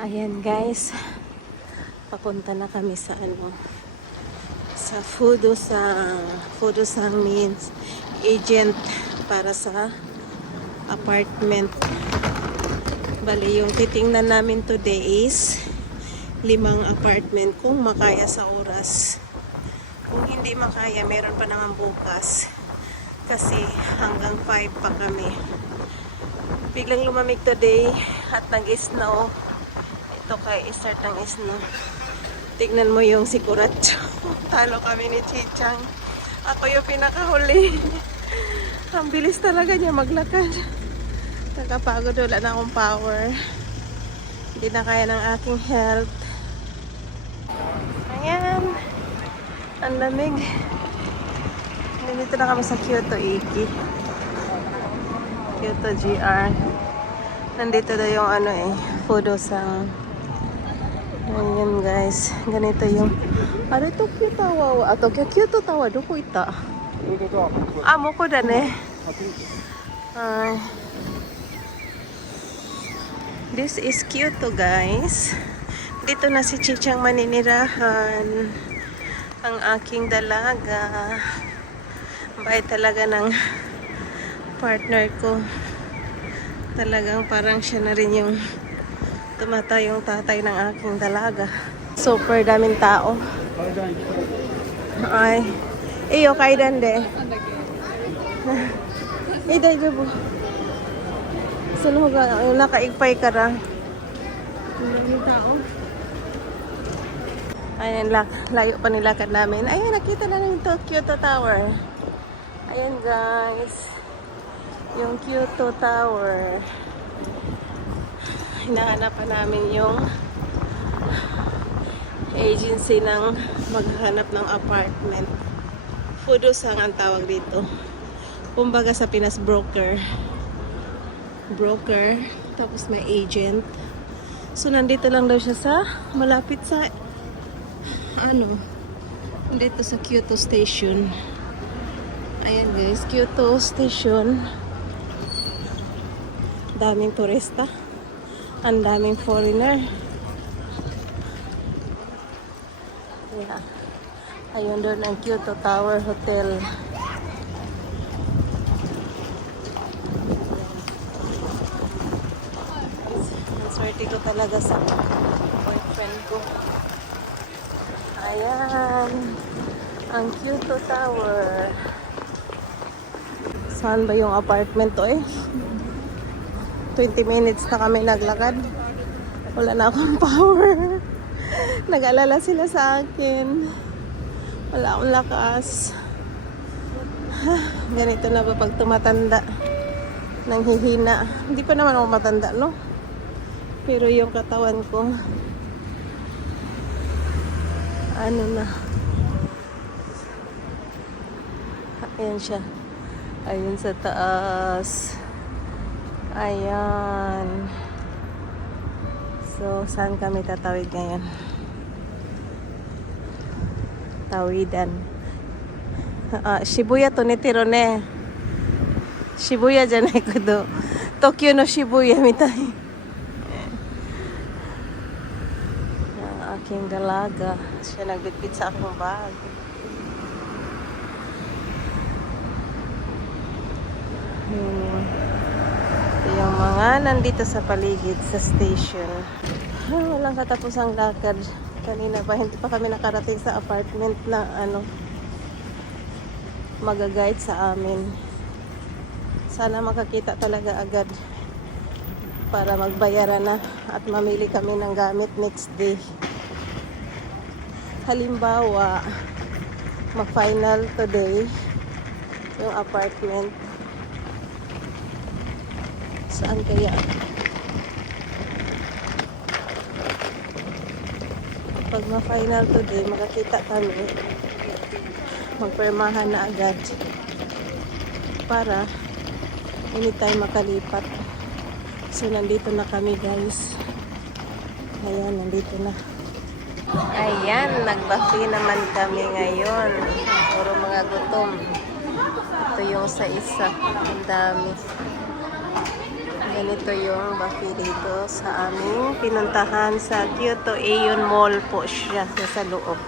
Ayan guys, papunta na kami sa sa Fudosang means agent para sa apartment. Bali, yung titingnan namin today is 5 apartment kung makaya sa oras. Kung hindi makaya, meron pa naman bukas. Kasi hanggang 5 pa kami. Biglang lumamig today at nag-snow. Ito kay start ng snow. Tignan mo yung sikuratso. Talo kami ni Chichang. Ako yung pinakahuli. Ang bilis talaga niya maglakad. Nakapagod, wala na akong power. Hindi na kaya ng aking health. Ayan. Ang lamig. Nandito na kami sa Kyoto Iki. Kyoto GR. Nandito na yung Fudosang. Ayan guys. Ganito yung Tokyo Tower. Kyoto Tower. Doko ita? Moko da ne. This is Kyoto guys. Dito na si Chichang maninirahan. Ang aking dalaga. Bait talaga ng partner ko. Talagang parang siya na rin yung tumatayong tatay ng aking dalaga. Super daming tao. Ay. Iyo kaidan de. Iday dubo. Sino ga nakaigpay ka ra. Daming tao. Ayan, layo pa nilakad namin. Ayan, nakita na ng Kyoto Tower. Ayan guys. Yung Kyoto Tower. Hinahanap pa namin yung agency ng maghanap ng apartment. Fudosang ang tawag dito. Kumbaga sa Pinas broker. Tapos may agent. So nandito lang daw siya sa malapit sa dito sa Kyoto Station. Ayan guys, Kyoto Station. Daming turista. Ang daming foreigner. Yeah. Ayun doon ang Kyoto Tower Hotel. Ang swerte ko talaga sa boyfriend ko. Ayan. Ang Kyoto Tower. Saan ba yung apartment to 20 minutes na kami naglakad. Wala na akong power. Nag-alala sila sa akin. Wala akong lakas. Ganito na ba pag tumatanda? Nanghihina. Hindi pa naman ako matanda, no? Pero yung katawan ko, na. Ayan siya. Ayun sa taas. Ayan. So, saan kami tatawid ngayon? Tawidan. Shibuya to netiro ne. Shibuya janai kodo. Tokyo no Shibuya mitai. Ang aking dalaga. Siya nagbitbit sa aking bag. Yung mga nandito sa paligid sa station. Walang katapos ang lakad. Kanina pa, hindi pa kami nakarating sa apartment na mag-guide sa amin. Sana makakita talaga agad para magbayaran na at mamili kami ng gamit next day. Halimbawa, ma-final today yung apartment. Saan kaya? Pag ma-final today, makakita kami. Magpermahan na agad. Para anytime makalipat. So, nandito na kami guys. Ayan, nandito na. Ayan, nagbafi naman kami ngayon. Puro mga gutom. Ito yung sa isa. Ang dami. Ganito yung buffet dito sa aming pinuntahan sa Kyoto Aeon Mall po siya sa loob.